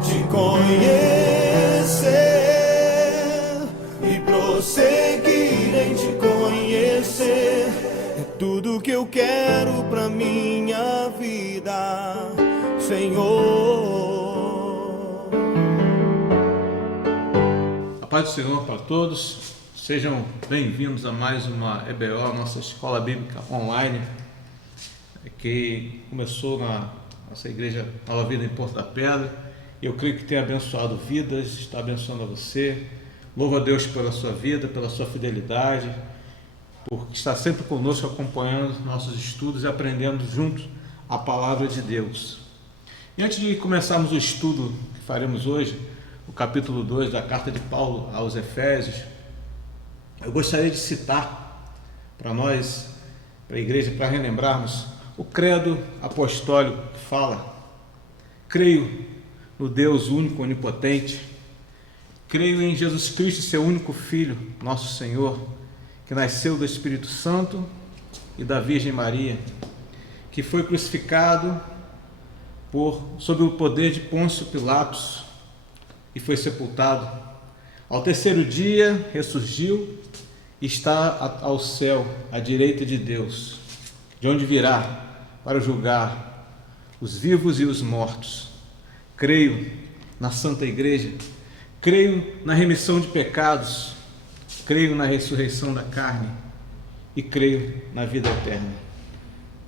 te conhecer e prosseguir em te conhecer. É tudo que eu quero pra minha vida, Senhor. A paz do Senhor para todos, sejam bem-vindos a mais uma EBO, nossa Escola Bíblica Online, que começou na nossa igreja Nova Vida em Porto da Pedra. Eu creio que tem abençoado vidas, está abençoando a você. Louvo a Deus pela sua vida, pela sua fidelidade, por estar sempre conosco, acompanhando nossos estudos e aprendendo juntos a palavra de Deus. E antes de começarmos o estudo que faremos hoje, o capítulo 2 da carta de Paulo aos Efésios, eu gostaria de citar para nós, para a igreja, para relembrarmos o credo apostólico que fala: creio no Deus único, onipotente, creio em Jesus Cristo, seu único Filho, nosso Senhor, que nasceu do Espírito Santo e da Virgem Maria, que foi crucificado sob o poder de Pôncio Pilatos e foi sepultado. Ao terceiro dia ressurgiu e está ao céu, à direita de Deus, de onde virá para julgar os vivos e os mortos. Creio na Santa Igreja, creio na remissão de pecados, creio na ressurreição da carne e creio na vida eterna.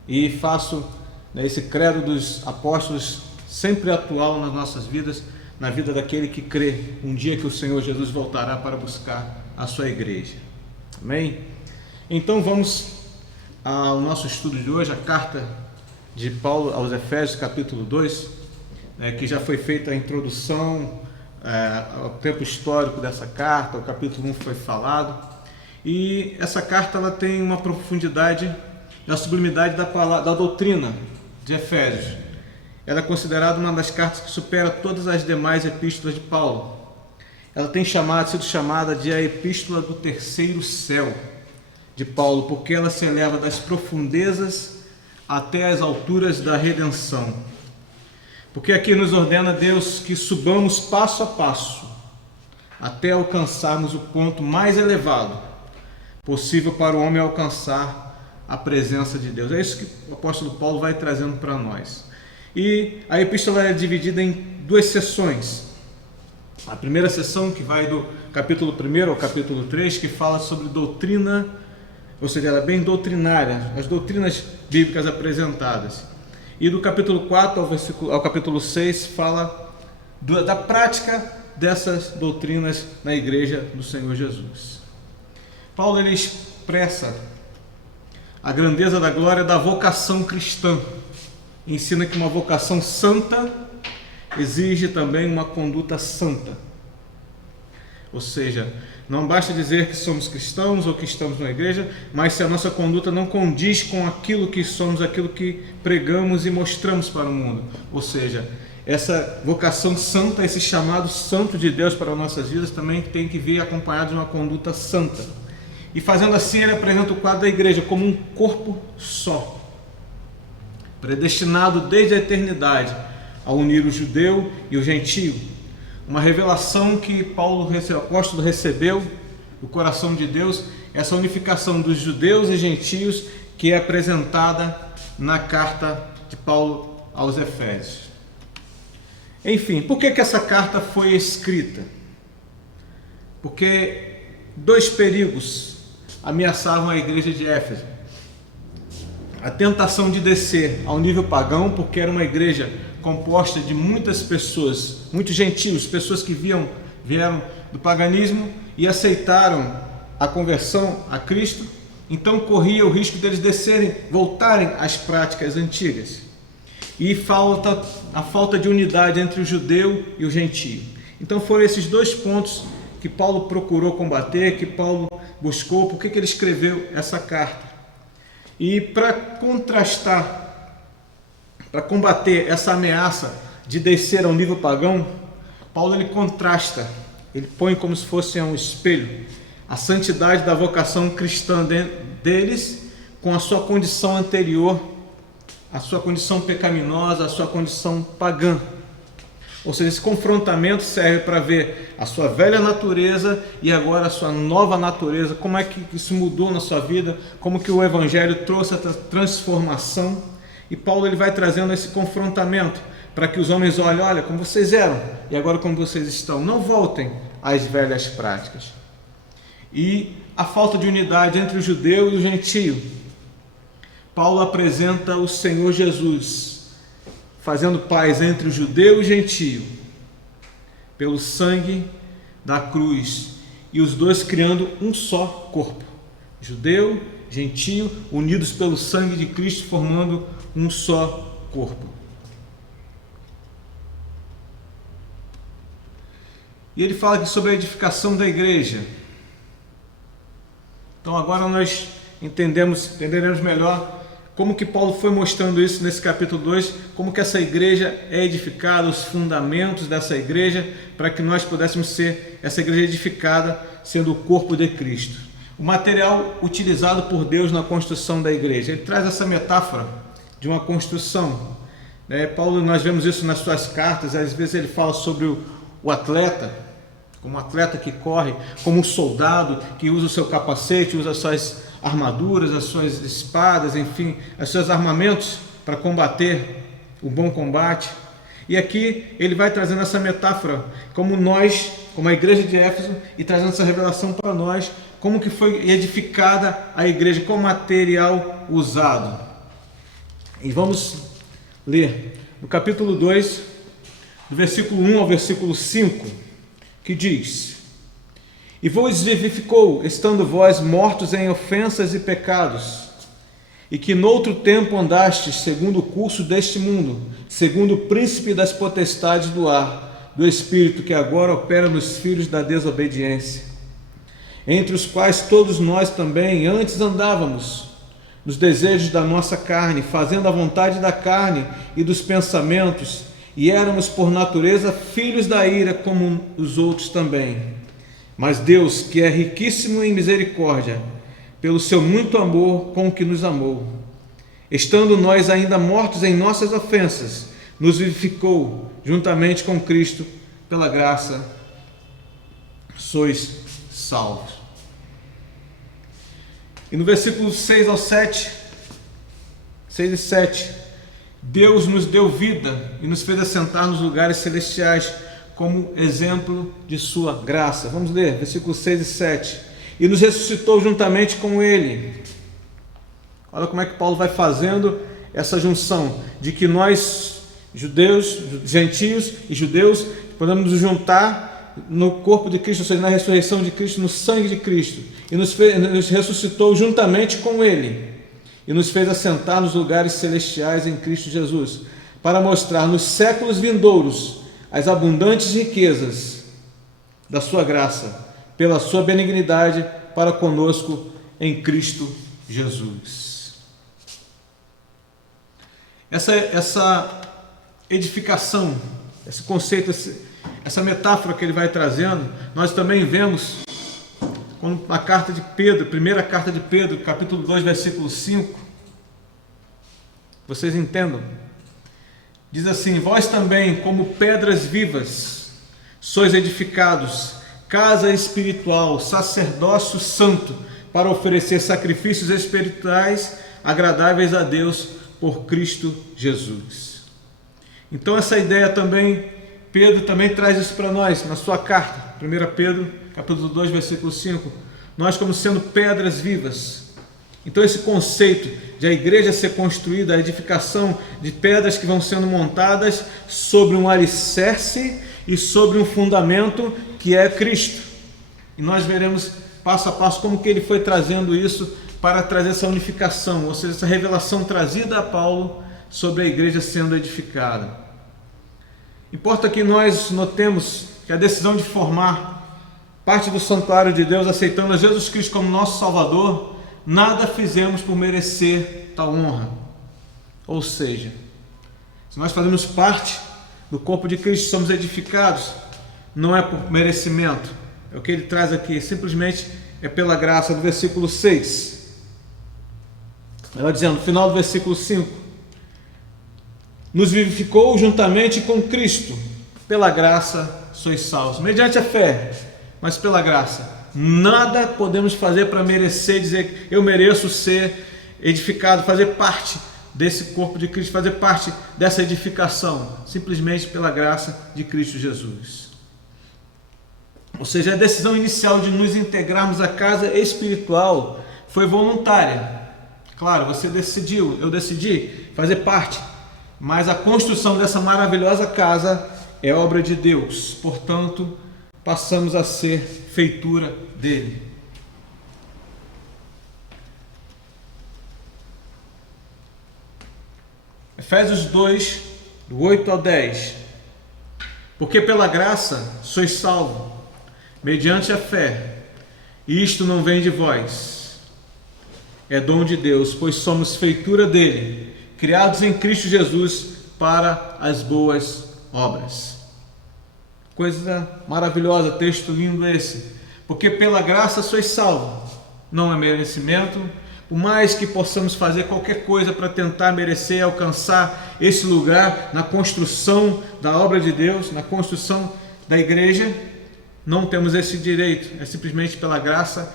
E faço esse credo dos apóstolos sempre atual nas nossas vidas, na vida daquele que crê um dia que o Senhor Jesus voltará para buscar a sua igreja. Amém? Então vamos ao nosso estudo de hoje, a carta de Paulo aos Efésios, capítulo 2, que já foi feita a introdução ao tempo histórico dessa carta. O capítulo 1 foi falado, e essa carta ela tem uma profundidade da sublimidade da doutrina de Efésios. Ela é considerada uma das cartas que supera todas as demais epístolas de Paulo. Ela tem sido chamada de a epístola do terceiro céu de Paulo, porque ela se eleva das profundezas até as alturas da redenção. Porque aqui nos ordena Deus que subamos passo a passo até alcançarmos o ponto mais elevado possível para o homem alcançar a presença de Deus. É isso que o apóstolo Paulo vai trazendo para nós. E a epístola é dividida em duas sessões. A primeira sessão, que vai do capítulo 1 ao capítulo 3, que fala sobre doutrina, ou seja, ela é bem doutrinária, as doutrinas bíblicas apresentadas. E do capítulo 4 ao capítulo 6 fala da prática dessas doutrinas na igreja do Senhor Jesus. Paulo ele expressa a grandeza da glória da vocação cristã. Ensina que uma vocação santa exige também uma conduta santa. Ou seja, não basta dizer que somos cristãos ou que estamos na igreja, mas se a nossa conduta não condiz com aquilo que somos, aquilo que pregamos e mostramos para o mundo. Ou seja, essa vocação santa, esse chamado santo de Deus para as nossas vidas também tem que vir acompanhado de uma conduta santa. E fazendo assim, ele apresenta o quadro da igreja como um corpo só, predestinado desde a eternidade a unir o judeu e o gentio. Uma revelação que Paulo, o apóstolo, recebeu do coração de Deus, essa unificação dos judeus e gentios que é apresentada na carta de Paulo aos Efésios. Enfim, por que essa carta foi escrita? Porque dois perigos ameaçavam a igreja de Éfeso. A tentação de descer ao nível pagão, porque era uma igreja composta de muitas pessoas, muitos gentios, pessoas que vieram do paganismo e aceitaram a conversão a Cristo, então corria o risco deles descerem, voltarem às práticas antigas. E a falta de unidade entre o judeu e o gentio. Então foram esses dois pontos que Paulo procurou combater, que Paulo buscou, por que ele escreveu essa carta. E para contrastar, para combater essa ameaça de descer ao nível pagão, Paulo ele contrasta, ele põe como se fosse um espelho a santidade da vocação cristã deles com a sua condição anterior, a sua condição pecaminosa, a sua condição pagã. Ou seja, esse confrontamento serve para ver a sua velha natureza e agora a sua nova natureza, como é que isso mudou na sua vida, como que o Evangelho trouxe essa transformação. E Paulo ele vai trazendo esse confrontamento para que os homens olhem, olha como vocês eram e agora como vocês estão. Não voltem às velhas práticas. E a falta de unidade entre o judeu e o gentio. Paulo apresenta o Senhor Jesus, fazendo paz entre o judeu e o gentio, pelo sangue da cruz, e os dois criando um só corpo, judeu, gentio, unidos pelo sangue de Cristo, formando um só corpo. E ele fala aqui sobre a edificação da igreja. Então agora nós entenderemos melhor como que Paulo foi mostrando isso nesse capítulo 2, como que essa igreja é edificada, os fundamentos dessa igreja, para que nós pudéssemos ser essa igreja edificada, sendo o corpo de Cristo. O material utilizado por Deus na construção da igreja, ele traz essa metáfora de uma construção. Paulo, nós vemos isso nas suas cartas, às vezes ele fala sobre o atleta, como um atleta que corre, como um soldado que usa o seu capacete, usa as suas armaduras, as suas espadas, enfim, os seus armamentos para combater o bom combate. E aqui ele vai trazendo essa metáfora, como nós, como a igreja de Éfeso, e trazendo essa revelação para nós, como que foi edificada a igreja, com material usado. E vamos ler no capítulo 2, do versículo 1 ao versículo 5, que diz: E vos vivificou, estando vós mortos em ofensas e pecados, e que noutro tempo andastes segundo o curso deste mundo, segundo o príncipe das potestades do ar, do espírito que agora opera nos filhos da desobediência, entre os quais todos nós também antes andávamos, nos desejos da nossa carne, fazendo a vontade da carne e dos pensamentos, e éramos por natureza filhos da ira como os outros também. Mas Deus, que é riquíssimo em misericórdia, pelo seu muito amor com que nos amou, estando nós ainda mortos em nossas ofensas, nos vivificou juntamente com Cristo, pela graça sois salvos. E no versículo 6 ao 7, 6 e 7, Deus nos deu vida e nos fez assentar nos lugares celestiais, como exemplo de sua graça. Vamos ler, versículos 6 e 7. E nos ressuscitou juntamente com Ele. Olha como é que Paulo vai fazendo essa junção, de que nós, judeus, gentios e judeus, podemos nos juntar no corpo de Cristo, ou seja, na ressurreição de Cristo, no sangue de Cristo. E nos ressuscitou juntamente com Ele. E nos fez assentar nos lugares celestiais em Cristo Jesus, para mostrar nos séculos vindouros as abundantes riquezas da sua graça, pela sua benignidade para conosco em Cristo Jesus. Essa edificação, esse conceito, essa metáfora que ele vai trazendo, nós também vemos quando a carta de Pedro, primeira carta de Pedro, capítulo 2, versículo 5, vocês entendam, diz assim: vós também, como pedras vivas, sois edificados, casa espiritual, sacerdócio santo, para oferecer sacrifícios espirituais agradáveis a Deus por Cristo Jesus. Então essa ideia também, Pedro também traz isso para nós, na sua carta, 1 Pedro, capítulo 2, versículo 5, nós como sendo pedras vivas. Então esse conceito de a igreja ser construída, a edificação de pedras que vão sendo montadas sobre um alicerce e sobre um fundamento que é Cristo. E nós veremos passo a passo como que ele foi trazendo isso para trazer essa unificação, ou seja, essa revelação trazida a Paulo sobre a igreja sendo edificada. Importa que nós notemos que a decisão de formar parte do santuário de Deus, aceitando a Jesus Cristo como nosso Salvador, nada fizemos por merecer tal honra. Ou seja, se nós fazemos parte do corpo de Cristo, somos edificados, não é por merecimento, é o que ele traz aqui, simplesmente é pela graça. Do versículo 6, ela dizendo, no final do versículo 5, nos vivificou juntamente com Cristo pela graça sois salvos, mediante a fé, mas pela graça. Nada podemos fazer para merecer, dizer eu mereço ser edificado, fazer parte desse corpo de Cristo, fazer parte dessa edificação, simplesmente pela graça de Cristo Jesus. Ou seja, a decisão inicial de nos integrarmos à casa espiritual foi voluntária. Claro, você decidiu, eu decidi fazer parte, mas a construção dessa maravilhosa casa é obra de Deus, portanto, passamos a ser feitura dele. Efésios 2, do 8 ao 10. Porque pela graça sois salvos, mediante a fé, e isto não vem de vós, é dom de Deus, pois somos feitura dele, criados em Cristo Jesus para as boas obras. Coisa maravilhosa, texto lindo esse. Porque pela graça sois salvos, não é merecimento. Por mais que possamos fazer qualquer coisa para tentar merecer, alcançar esse lugar na construção da obra de Deus, na construção da igreja, não temos esse direito. É simplesmente pela graça,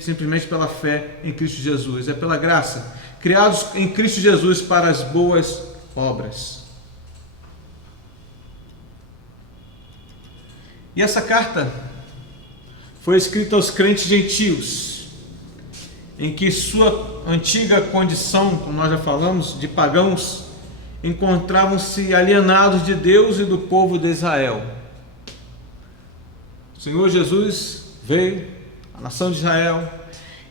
simplesmente pela fé em Cristo Jesus. É pela graça, criados em Cristo Jesus para as boas obras. E essa carta foi escrita aos crentes gentios, em que sua antiga condição, como nós já falamos, de pagãos, encontravam-se alienados de Deus e do povo de Israel. O Senhor Jesus veio à nação de Israel,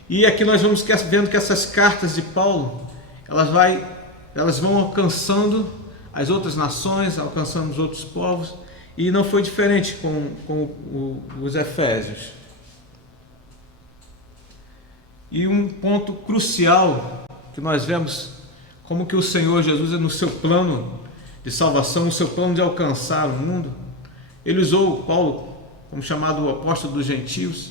e aqui nós vamos vendo que essas cartas de Paulo, elas vão alcançando as outras nações, alcançando os outros povos, e não foi diferente com os Efésios. E um ponto crucial que nós vemos, como que o Senhor Jesus, no seu plano de salvação, no seu plano de alcançar o mundo, ele usou Paulo como chamado o apóstolo dos gentios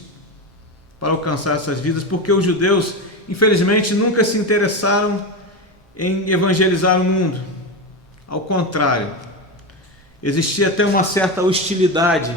para alcançar essas vidas, porque os judeus, infelizmente, nunca se interessaram em evangelizar o mundo. Ao contrário, existia até uma certa hostilidade.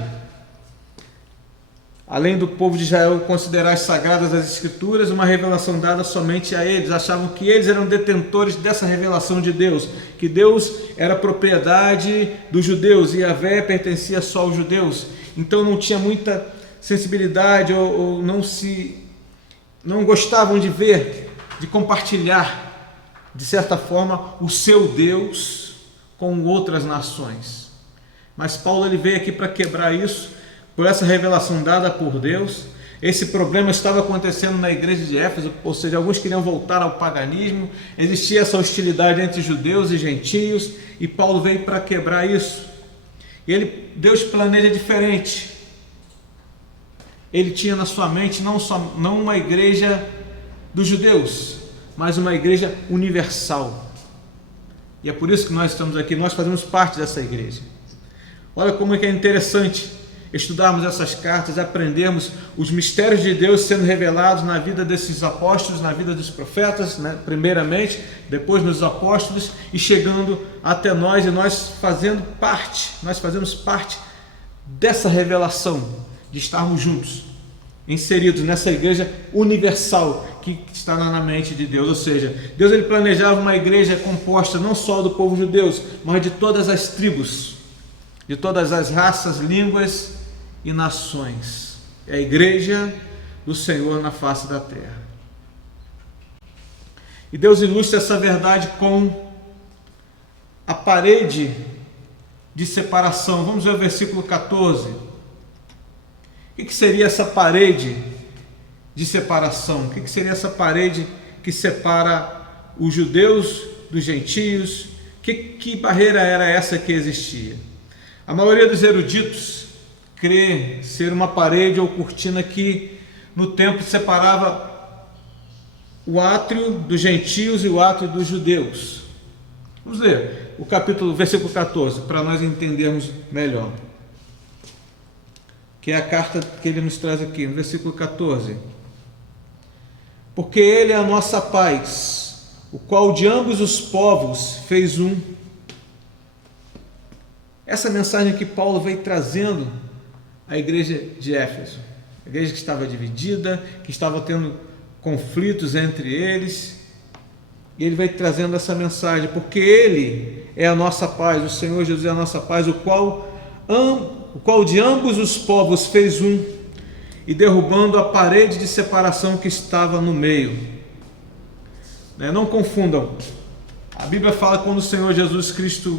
Além do povo de Israel considerar sagradas as Escrituras, uma revelação dada somente a eles, achavam que eles eram detentores dessa revelação de Deus, que Deus era propriedade dos judeus e Yahvé pertencia só aos judeus. Então não tinha muita sensibilidade ou não gostavam de ver, de compartilhar, de certa forma, o seu Deus com outras nações. Mas Paulo ele veio aqui para quebrar isso. Por essa revelação dada por Deus, esse problema estava acontecendo na igreja de Éfeso, ou seja, alguns queriam voltar ao paganismo, existia essa hostilidade entre judeus e gentios, e Paulo veio para quebrar isso. Deus planeja diferente. Ele tinha na sua mente não uma igreja dos judeus, mas uma igreja universal. E é por isso que nós estamos aqui, nós fazemos parte dessa igreja. Olha como é que é interessante estudarmos essas cartas, aprendermos os mistérios de Deus sendo revelados na vida desses apóstolos, na vida dos profetas, né? Primeiramente, depois nos apóstolos, e chegando até nós, e nós fazemos parte dessa revelação, de estarmos juntos, inseridos nessa igreja universal que está na mente de Deus. Ou seja, Deus ele planejava uma igreja composta não só do povo judeu, mas de todas as tribos, de todas as raças, línguas e nações. É a igreja do Senhor na face da terra. E Deus ilustra essa verdade com a parede de separação. Vamos ver o versículo 14. O que seria essa parede de separação? O que seria essa parede que separa os judeus dos gentios? Que barreira era essa que existia? A maioria dos eruditos crê ser uma parede ou cortina que no templo separava o átrio dos gentios e o átrio dos judeus. Vamos ler o versículo 14, para nós entendermos melhor. Que é a carta que ele nos traz aqui, no versículo 14. Porque ele é a nossa paz, o qual de ambos os povos fez um. essa mensagem que Paulo veio trazendo à igreja de Éfeso, a igreja que estava dividida, que estava tendo conflitos entre eles, e ele vai trazendo essa mensagem, porque Ele é a nossa paz, o Senhor Jesus é a nossa paz, o qual de ambos os povos fez um, e derrubando a parede de separação que estava no meio. Não confundam, a Bíblia fala que quando o Senhor Jesus Cristo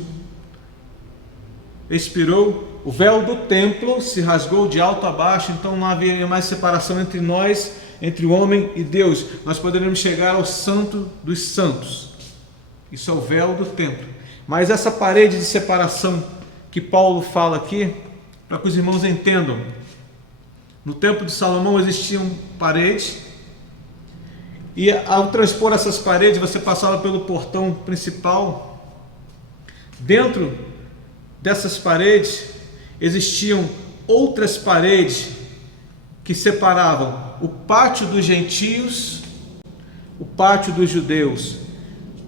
expirou, o véu do templo se rasgou de alto a baixo, então não havia mais separação entre nós, entre o homem e Deus. Nós poderíamos chegar ao Santo dos Santos. Isso é o véu do templo. Mas essa parede de separação que Paulo fala aqui, para que os irmãos entendam, no tempo de Salomão existiam paredes, e ao transpor essas paredes, você passava pelo portão principal. Dentro dessas paredes existiam outras paredes que separavam o pátio dos gentios, o pátio dos judeus.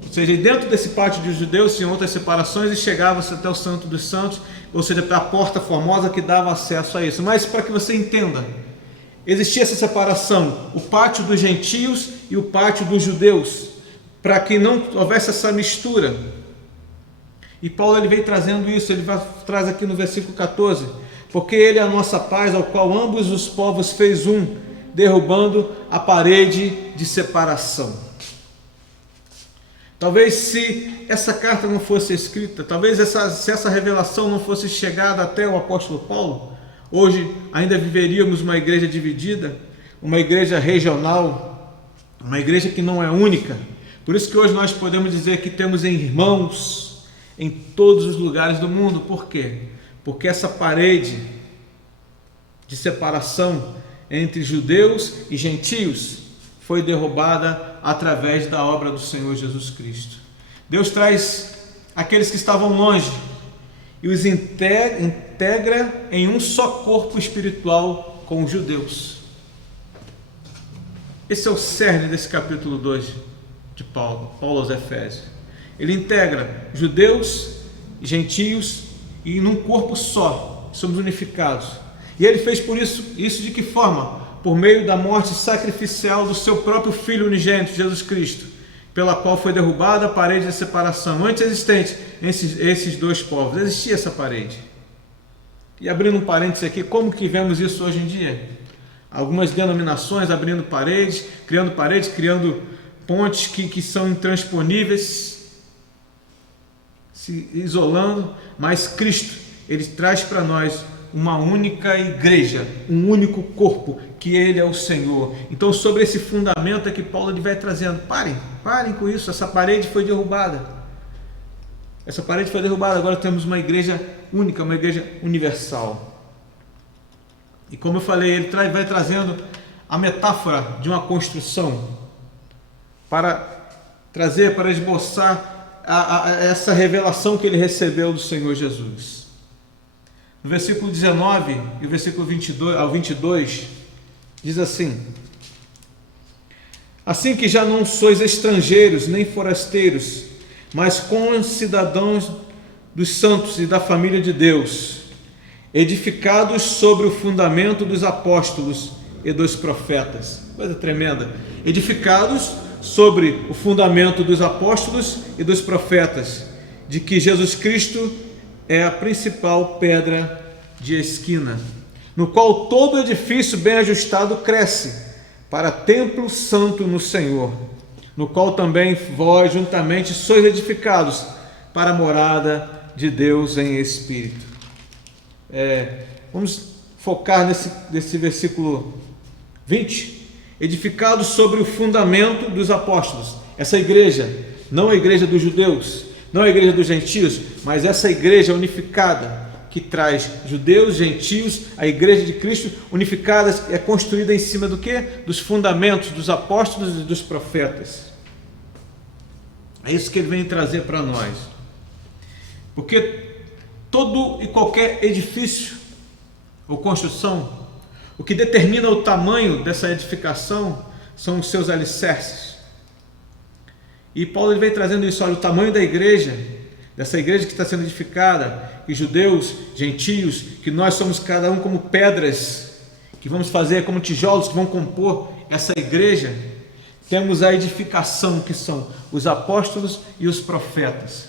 Ou seja, dentro desse pátio dos judeus tinham outras separações e chegava-se até o Santo dos Santos, ou seja, a porta formosa que dava acesso a isso. Mas para que você entenda, existia essa separação, o pátio dos gentios e o pátio dos judeus, para que não houvesse essa mistura. E Paulo ele vem trazendo isso, ele traz aqui no versículo 14, porque Ele é a nossa paz, ao qual ambos os povos fez um, derrubando a parede de separação. Talvez se essa carta não fosse escrita, talvez se essa revelação não fosse chegada até o apóstolo Paulo, hoje ainda viveríamos uma igreja dividida, uma igreja regional, uma igreja que não é única. Por isso que hoje nós podemos dizer que temos irmãos em todos os lugares do mundo. Por quê? Porque essa parede de separação entre judeus e gentios foi derrubada através da obra do Senhor Jesus Cristo. Deus traz aqueles que estavam longe e os integra em um só corpo espiritual com os judeus. Esse é o cerne desse capítulo 2 de Paulo aos Efésios. Ele integra judeus e gentios e num corpo só, somos unificados. E ele fez por isso de que forma? Por meio da morte sacrificial do seu próprio Filho unigênito, Jesus Cristo, pela qual foi derrubada a parede de separação antes existente entre esses dois povos. Existia essa parede. E abrindo um parênteses aqui, como que vemos isso hoje em dia? Algumas denominações abrindo paredes, criando pontes que são intransponíveis, se isolando, mas Cristo, Ele traz para nós uma única igreja, um único corpo, que Ele é o Senhor. Então, sobre esse fundamento é que Paulo ele vai trazendo. Parem com isso, essa parede foi derrubada. Agora temos uma igreja única, uma igreja universal. E como eu falei, ele vai trazendo a metáfora de uma construção para esboçar essa revelação que ele recebeu do Senhor Jesus. No versículo 19 e o versículo 22 ao 22, diz assim: assim que já não sois estrangeiros nem forasteiros, mas concidadãos dos santos e da família de Deus, edificados sobre o fundamento dos apóstolos e dos profetas. Coisa tremenda. Edificados sobre o fundamento dos apóstolos e dos profetas, de que Jesus Cristo é a principal pedra de esquina, no qual todo edifício bem ajustado cresce para templo santo no Senhor, no qual também vós juntamente sois edificados para a morada de Deus em Espírito. Vamos focar nesse versículo 20. Edificados sobre o fundamento dos apóstolos. Essa igreja, não a igreja dos judeus, não a igreja dos gentios, mas essa igreja unificada, que traz judeus, gentios, a igreja de Cristo unificada, é construída em cima do quê? Dos fundamentos dos apóstolos e dos profetas. É isso que ele vem trazer para nós. Porque todo e qualquer edifício ou construção, o que determina o tamanho dessa edificação são os seus alicerces. E Paulo ele vem trazendo isso. Olha, o tamanho da igreja dessa igreja que está sendo edificada, que judeus, gentios, que nós somos cada um como pedras, que vamos fazer como tijolos que vão compor essa igreja. Temos a edificação, que são os apóstolos e os profetas.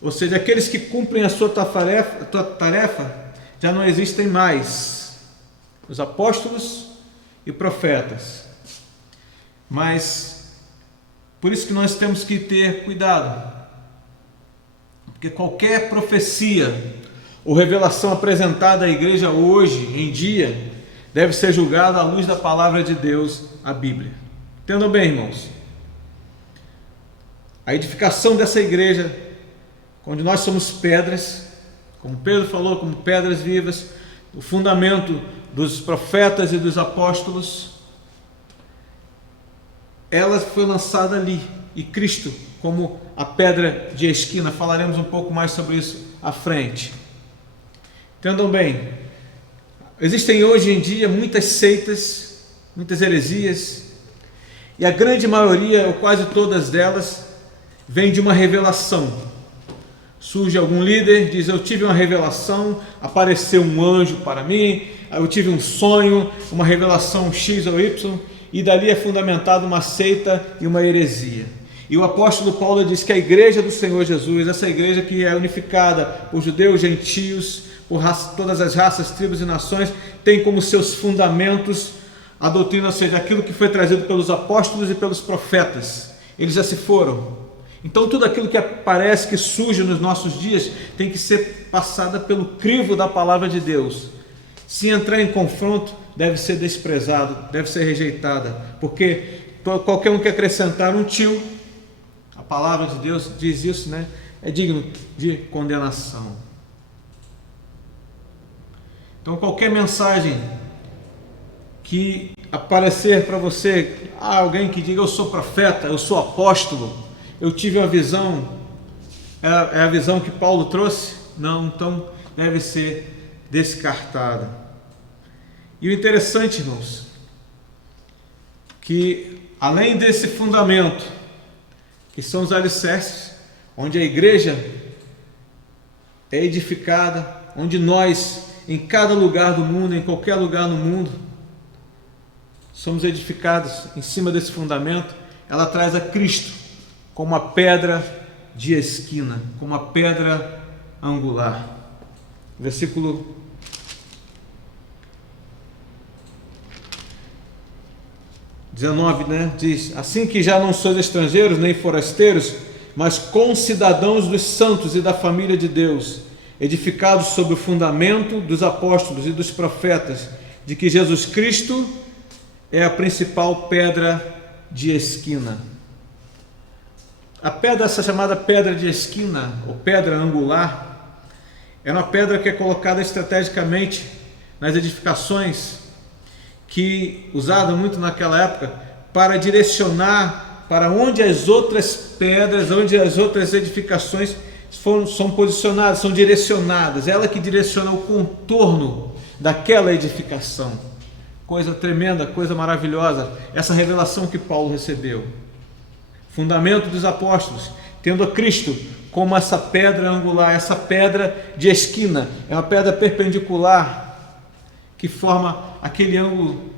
Ou seja, aqueles que cumprem a sua tarefa já não existem mais. Os apóstolos e profetas. Mas, por isso que nós temos que ter cuidado. Porque qualquer profecia ou revelação apresentada à igreja hoje, em dia, deve ser julgada à luz da palavra de Deus, a Bíblia. Entendam bem, irmãos. A edificação dessa igreja, onde nós somos pedras, como Pedro falou, como pedras vivas, o fundamento dos profetas e dos apóstolos, ela foi lançada ali, e Cristo como a pedra de esquina. Falaremos um pouco mais sobre isso à frente. Entendam bem, existem hoje em dia muitas seitas, muitas heresias, e a grande maioria, ou quase todas delas, vem de uma revelação. Surge algum líder, diz: eu tive uma revelação, apareceu um anjo para mim, eu tive um sonho, uma revelação X ou Y, e dali é fundamentada uma seita e uma heresia. E o apóstolo Paulo diz que a igreja do Senhor Jesus, essa igreja que é unificada por judeus, gentios, por todas as raças, tribos e nações, tem como seus fundamentos a doutrina, ou seja, aquilo que foi trazido pelos apóstolos e pelos profetas. Eles já se foram. Então tudo aquilo que aparece, que surge nos nossos dias, tem que ser passada pelo crivo da palavra de Deus. Se entrar em confronto, deve ser desprezado, deve ser rejeitada, porque qualquer um que acrescentar um tio, a palavra de Deus diz isso, né? É digno de condenação. Então qualquer mensagem que aparecer para você, alguém que diga: eu sou profeta, eu sou apóstolo, eu tive uma visão, é a visão que Paulo trouxe? Não, então deve ser descartada. E o interessante, irmãos, que além desse fundamento, que são os alicerces, onde a igreja é edificada, onde nós, em cada lugar do mundo, em qualquer lugar no mundo, somos edificados em cima desse fundamento, ela traz a Cristo como a pedra de esquina, como a pedra angular. Versículo 19, né? Diz: assim que já não sois estrangeiros nem forasteiros, mas concidadãos dos santos e da família de Deus, edificados sobre o fundamento dos apóstolos e dos profetas, de que Jesus Cristo é a principal pedra de esquina. A pedra, essa chamada pedra de esquina, ou pedra angular, é uma pedra que é colocada estrategicamente nas edificações, que usada muito naquela época para direcionar para onde as outras pedras, onde as outras edificações são posicionadas, são direcionadas. Ela que direciona o contorno daquela edificação. Coisa tremenda, coisa maravilhosa, essa revelação que Paulo recebeu. Fundamento dos apóstolos, tendo a Cristo como essa pedra angular, essa pedra de esquina, é uma pedra perpendicular que forma aquele ângulo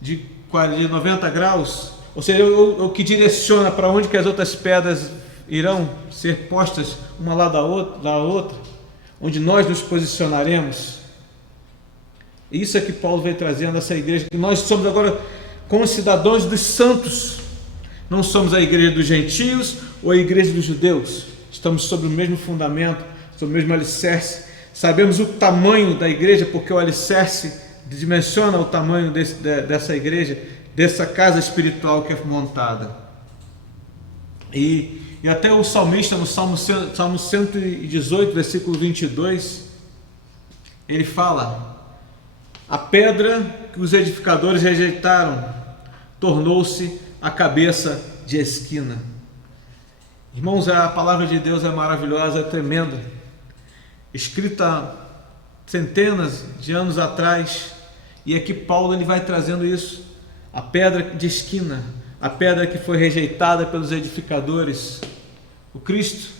de 90 graus, ou seja, o que direciona para onde que as outras pedras irão ser postas uma lá da outra, onde nós nos posicionaremos. Isso é que Paulo vem trazendo essa igreja, que nós somos agora concidadãos dos santos, não somos a igreja dos gentios ou a igreja dos judeus, estamos sobre o mesmo fundamento, sobre o mesmo alicerce, sabemos o tamanho da igreja, porque o alicerce dimensiona o tamanho dessa igreja, dessa casa espiritual que é montada. E até o salmista, no Salmo 118, versículo 22, ele fala: a pedra que os edificadores rejeitaram tornou-se a cabeça de esquina. Irmãos, a palavra de Deus é maravilhosa, é tremenda, escrita centenas de anos atrás, e aqui Paulo ele vai trazendo isso, a pedra de esquina, a pedra que foi rejeitada pelos edificadores, o Cristo,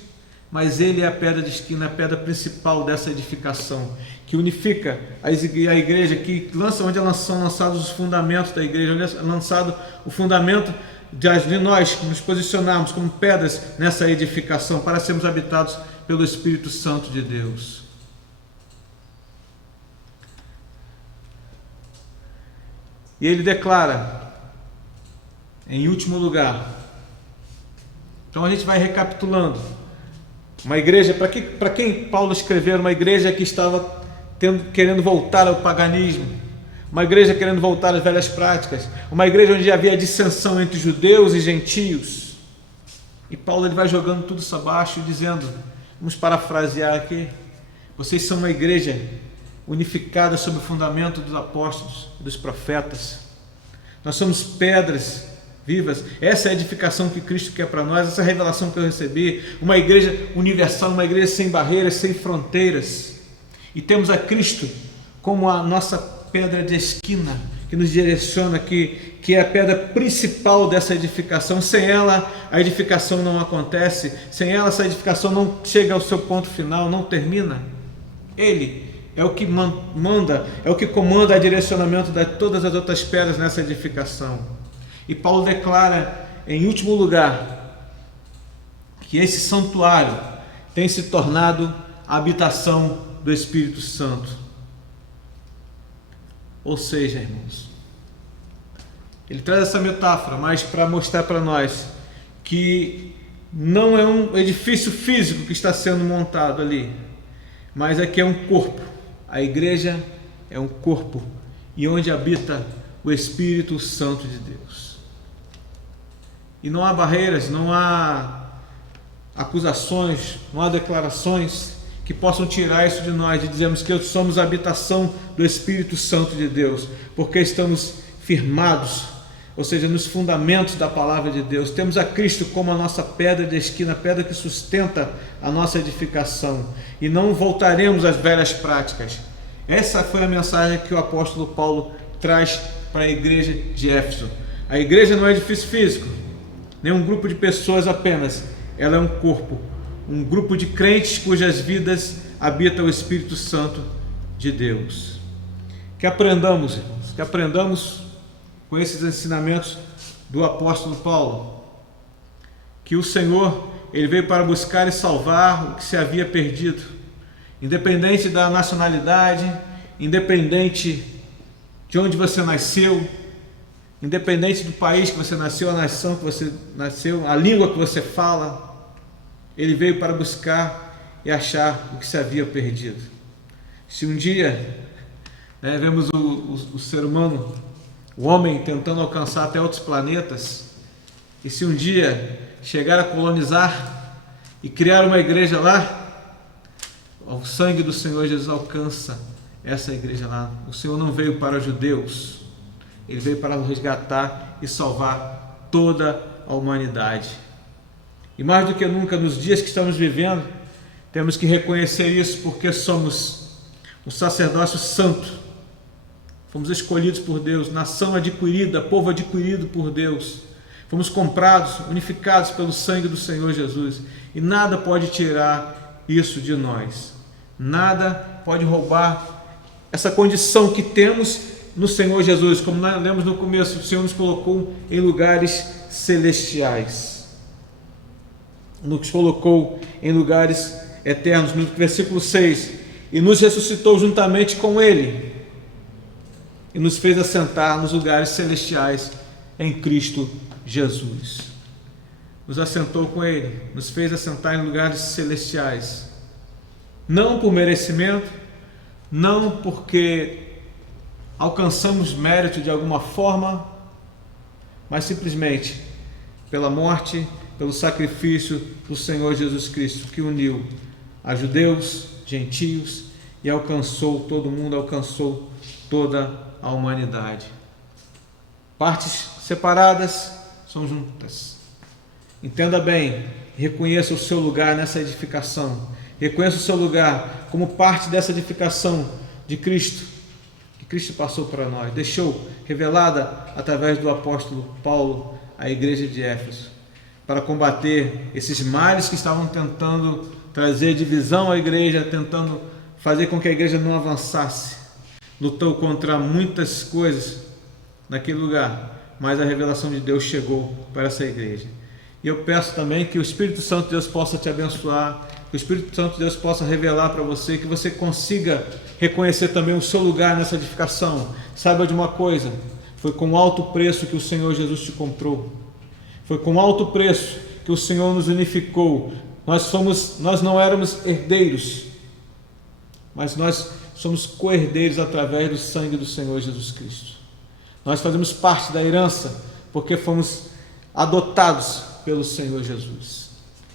mas ele é a pedra de esquina, a pedra principal dessa edificação, que unifica a igreja, que lança onde são lançados os fundamentos da igreja, onde é lançado o fundamento de nós nos posicionarmos como pedras nessa edificação, para sermos habitados pelo Espírito Santo de Deus. E ele declara, em último lugar, então a gente vai recapitulando, uma igreja, para quem Paulo escreveu, uma igreja que estava querendo voltar ao paganismo, uma igreja querendo voltar às velhas práticas, uma igreja onde havia dissensão entre judeus e gentios. E Paulo ele vai jogando tudo isso abaixo, dizendo, vamos parafrasear aqui, vocês são uma igreja unificada sob o fundamento dos apóstolos, dos profetas. Nós somos pedras vivas. Essa é a edificação que Cristo quer para nós, essa é a revelação que eu recebi, uma igreja universal, uma igreja sem barreiras, sem fronteiras. E temos a Cristo como a nossa pedra de esquina, que nos direciona, que é a pedra principal dessa edificação. Sem ela, a edificação não acontece. Sem ela, essa edificação não chega ao seu ponto final, não termina. Ele é o que manda, é o que comanda o direcionamento de todas as outras pedras nessa edificação. E Paulo declara, em último lugar, que esse santuário tem se tornado a habitação do Espírito Santo. Ou seja, irmãos, ele traz essa metáfora, mas para mostrar para nós que não é um edifício físico que está sendo montado ali, mas aqui é um corpo. A igreja é um corpo e onde habita o Espírito Santo de Deus. E não há barreiras, não há acusações, não há declarações que possam tirar isso de nós, de dizermos que somos a habitação do Espírito Santo de Deus, porque estamos firmados, ou seja, nos fundamentos da palavra de Deus. Temos a Cristo como a nossa pedra de esquina, a pedra que sustenta a nossa edificação, e não voltaremos às velhas práticas. Essa foi a mensagem que o apóstolo Paulo traz para a igreja de Éfeso. A igreja não é edifício físico, nem um grupo de pessoas apenas, ela é um corpo, um grupo de crentes cujas vidas habita o Espírito Santo de Deus. Que aprendamos, irmãos, que aprendamos com esses ensinamentos do apóstolo Paulo, que o Senhor, ele veio para buscar e salvar o que se havia perdido, independente da nacionalidade, independente de onde você nasceu, independente do país que você nasceu, a nação que você nasceu, a língua que você fala, ele veio para buscar e achar o que se havia perdido. Se um dia vemos o ser humano, o homem tentando alcançar até outros planetas, e se um dia chegar a colonizar e criar uma igreja lá, o sangue do Senhor Jesus alcança essa igreja lá. O Senhor não veio para judeus, ele veio para resgatar e salvar toda a humanidade. E mais do que nunca, nos dias que estamos vivendo, temos que reconhecer isso, porque somos um sacerdócio santo, fomos escolhidos por Deus, nação adquirida, povo adquirido por Deus, fomos comprados, unificados pelo sangue do Senhor Jesus, e nada pode tirar isso de nós, nada pode roubar essa condição que temos no Senhor Jesus. Como nós lemos no começo, o Senhor nos colocou em lugares celestiais, nos colocou em lugares eternos. No versículo 6, e nos ressuscitou juntamente com Ele, e nos fez assentar nos lugares celestiais em Cristo Jesus. Nos assentou com Ele, nos fez assentar em lugares celestiais, não por merecimento, não porque alcançamos mérito de alguma forma, mas simplesmente pela morte, pelo sacrifício do Senhor Jesus Cristo, que uniu a judeus, gentios, e alcançou todo mundo, alcançou toda a humanidade. Partes separadas são juntas. Entenda bem, reconheça o seu lugar nessa edificação, reconheça o seu lugar como parte dessa edificação de Cristo, que Cristo passou para nós, deixou revelada através do apóstolo Paulo à igreja de Éfeso, para combater esses males que estavam tentando trazer divisão à igreja, tentando fazer com que a igreja não avançasse. Lutou contra muitas coisas naquele lugar, mas a revelação de Deus chegou para essa igreja. E eu peço também que o Espírito Santo de Deus possa te abençoar, que o Espírito Santo de Deus possa revelar para você, que você consiga reconhecer também o seu lugar nessa edificação. Saiba de uma coisa, foi com alto preço que o Senhor Jesus te comprou. Foi com alto preço que o Senhor nos unificou. Nós não éramos herdeiros, mas nós somos co-herdeiros através do sangue do Senhor Jesus Cristo. Nós fazemos parte da herança porque fomos adotados pelo Senhor Jesus.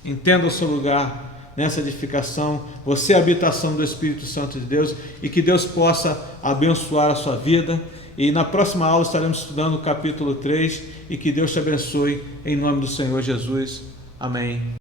Entenda o seu lugar nessa edificação. Você é a habitação do Espírito Santo de Deus, e que Deus possa abençoar a sua vida. E na próxima aula estaremos estudando o capítulo 3, e que Deus te abençoe em nome do Senhor Jesus. Amém.